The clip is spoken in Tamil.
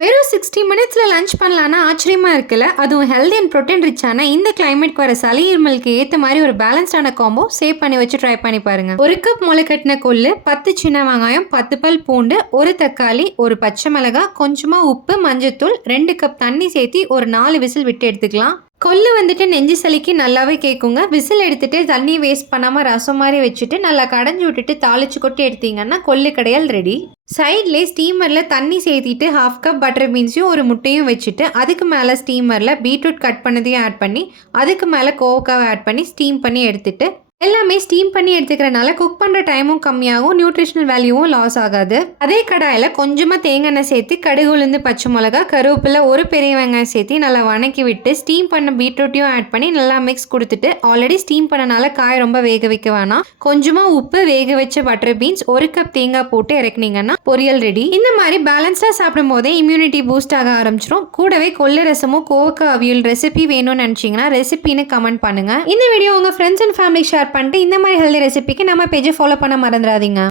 வெறும் 60 மினிட்ஸ்ல லஞ்ச் பண்ணலான்னா ஆச்சரியமா இருக்குல்ல. அதுவும் ஹெல்தி அண்ட் புரோட்டீன் ரிச்சான இந்த கிளைமேட்க்கு வர சளி இருமலுக்கு ஏத்த மாதிரி ஒரு பேலன்ஸ்டான காம்போ சேவ் பண்ணி வச்சு ட்ரை பண்ணி பாருங்க. 1 கப் முளைக்கட்டின கொள்ளு, 10 சின்ன வெங்காயம், 10 பல் பூண்டு, 1 தக்காளி, 1 பச்சை மிளகாய், கொஞ்சமா உப்பு, மஞ்சத்தூள், 2 கப் தண்ணி சேர்த்து ஒரு 4 விசில் விட்டு எடுத்துக்கலாம். கொள்ளு வந்துட்டு நெஞ்சு சளிக்கு நல்லாவே கேட்குங்க. விசில் எடுத்துட்டு தண்ணி வேஸ்ட் பண்ணாமல் ரசம் மாதிரி வச்சுட்டு நல்லா கடைஞ்சி விட்டுட்டு தாளிச்சு கொட்டி எடுத்தீங்கன்னா கொள்ளு கடையால் ரெடி. சைட்லேயே ஸ்டீமரில் தண்ணி சேர்த்திட்டு 1/2 கப் பட்டர் பீன்ஸையும் ஒரு முட்டையும் வச்சுட்டு அதுக்கு மேலே ஸ்டீமரில் பீட்ரூட் கட் பண்ணதையும் ஆட் பண்ணி அதுக்கு மேலே கோவக்காவை ஆட் பண்ணி ஸ்டீம் பண்ணி எடுத்துட்டு எல்லாமே ஸ்டீம் பண்ணி எடுத்துக்கிறனால குக் பண்ணுற டைமும் கம்மியாகும், நியூட்ரிஷனல் வேல்யூவும் லாஸ் ஆகாது. அதே கடாயில் கொஞ்சமாக தேங்காய் எண்ணெய் சேர்த்து கடுகு உளுந்து பச்சை மிளகா கருவேப்பிலை 1 பெரிய வெங்காயம் சேர்த்து நல்லா வணக்கி விட்டு ஸ்டீம் பண்ண பீட்ரூட்டையும் ஆட் பண்ணி நல்லா மிக்ஸ் கொடுத்துட்டு ஆல்ரெடி ஸ்டீம் பண்ணனால காய் ரொம்ப வேக வைக்க வேணாம். கொஞ்சமாக உப்பு, வேக வச்ச பட்டர் பீன்ஸ், 1 கப் தேங்காய் போட்டு இறக்குனீங்கன்னா பொரியல் ரெடி. இந்த மாதிரி பேலன்ஸாக சாப்பிடும் போதே இம்யூனிட்டி பூஸ்ட் ஆக ஆரம்பிச்சிடும். கூடவே கொள்ளு ரசமும் கோவக்காய் அவியல் ரெசிபி வேணும்னு நினச்சிங்கன்னா ரெசிபின்னு கமெண்ட் பண்ணுங்க. இந்த வீடியோ உங்கள் ஃப்ரெண்ட்ஸ் அண்ட் ஃபேமிலி ஷேர் பண்ணிட்டு இந்த மாதிரி ஹெல்தி ரெசிபிக்கு நம்ம பேஜை ஃபாலோ பண்ண மறந்துடாதீங்க.